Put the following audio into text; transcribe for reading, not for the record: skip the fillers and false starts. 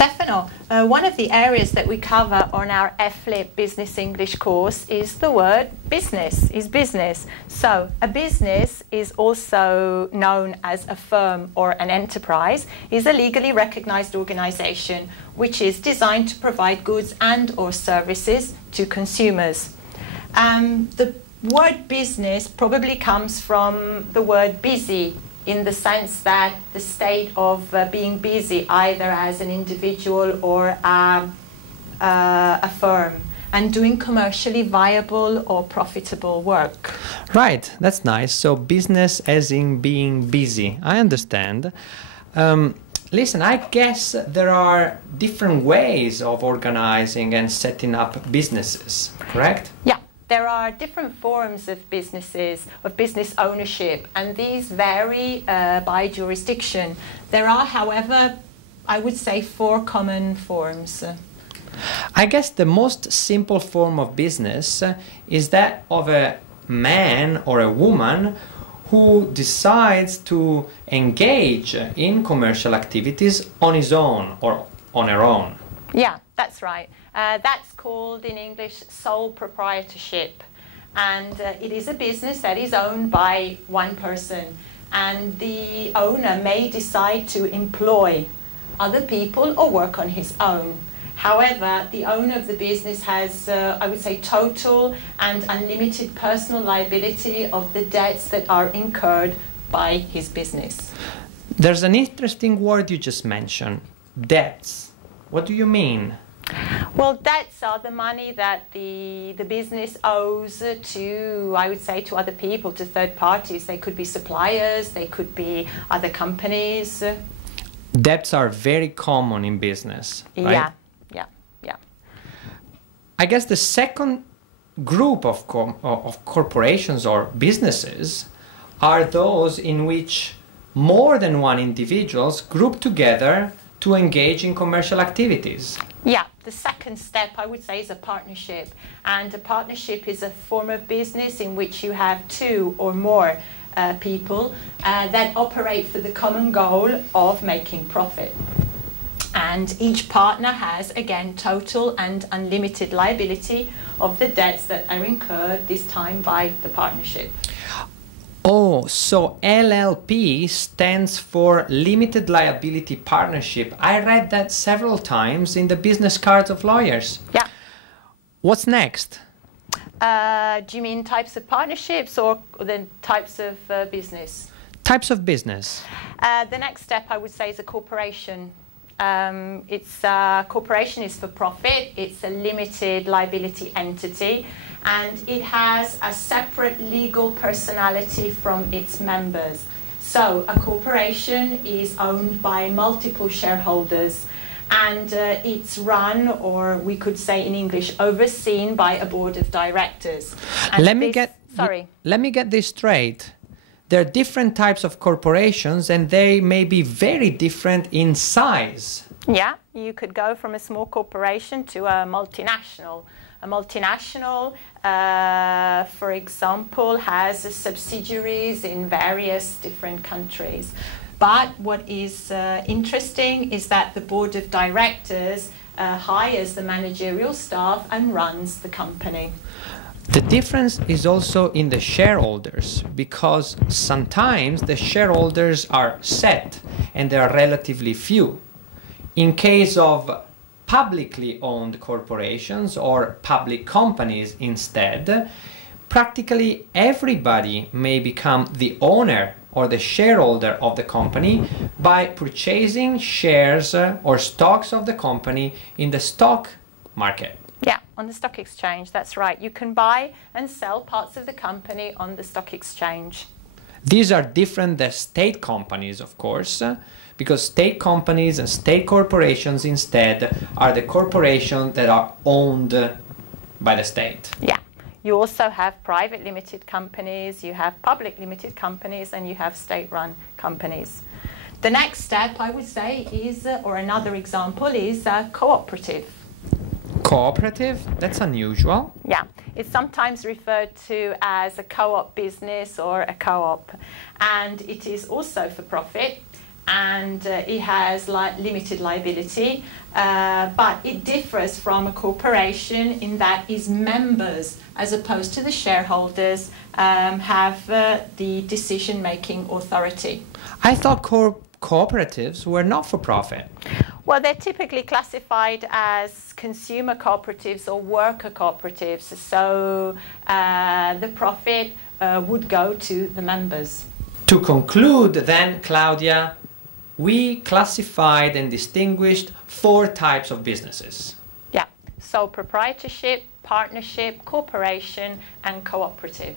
Stefano, one of the areas that we cover on our EFLIT Business English course is the word business, So a business is also known as a firm or an enterprise, is a legally recognized organization which is designed to provide goods and or services to consumers. The word business probably comes from the word busy, in the sense that the state of being busy either as an individual or a firm and doing commercially viable or profitable work. Right, that's nice. So business as in being busy. I understand. Listen, I guess there are different ways of organizing and setting up businesses, correct? Yeah. There are different forms of businesses, of business ownership, and these vary by jurisdiction. There are, however, I would say 4 common forms. I guess the most simple form of business is that of a man or a woman who decides to engage in commercial activities on his own or on her own. Yeah, that's right. That's called in English sole proprietorship, and it is a business that is owned by one person, and the owner may decide to employ other people or work on his own. However, the owner of the business has, I would say, total and unlimited personal liability of the debts that are incurred by his business. There's an interesting word you just mentioned, debts. What do you mean? Well, debts are the money that the business owes to, I would say, to other people, to third parties. They could be suppliers, they could be other companies. Debts are very common in business, right? Yeah. I guess the second group of corporations or businesses are those in which more than one individuals group together to engage in commercial activities. Yeah, the second step, I would say, is a partnership. And a partnership is a form of business in which you have 2 or more people that operate for the common goal of making profit. And each partner has, again, total and unlimited liability of the debts that are incurred, this time by the partnership. Oh, so LLP stands for Limited Liability Partnership. I read that several times in the business cards of lawyers. Yeah. What's next? Do you mean types of partnerships or the types of business? Types of business. The next step, I would say, is a corporation. Corporation is for profit. It's a limited liability entity, and it has a separate legal personality from its members. So a corporation is owned by multiple shareholders, and it's run, or we could say in English, overseen by a board of directors. And let me get this straight. There are different types of corporations and they may be very different in size. Yeah, you could go from a small corporation to a multinational. A multinational, for example, has subsidiaries in various different countries. But what is interesting is that the board of directors hires the managerial staff and runs the company. The difference is also in the shareholders, because sometimes the shareholders are set and there are relatively few. In case of publicly owned corporations or public companies instead, practically everybody may become the owner or the shareholder of the company by purchasing shares or stocks of the company in the stock market. Yeah, on the stock exchange, that's right. You can buy and sell parts of the company on the stock exchange. These are different than state companies, of course, because state companies and state corporations instead are the corporations that are owned by the state. Yeah. You also have private limited companies, you have public limited companies, and you have state-run companies. The next step, I would say, is, or another example, is cooperative. Cooperative? That's unusual. Yeah, it's sometimes referred to as a co-op business or a co-op, and it is also for profit, and it has limited liability, but it differs from a corporation in that its members, as opposed to the shareholders, have the decision-making authority. I thought cooperatives were not for profit. Well, they're typically classified as consumer cooperatives or worker cooperatives, so the profit would go to the members. To conclude then, Claudia, we classified and distinguished 4 types of businesses. Yeah, sole proprietorship, partnership, corporation and cooperative.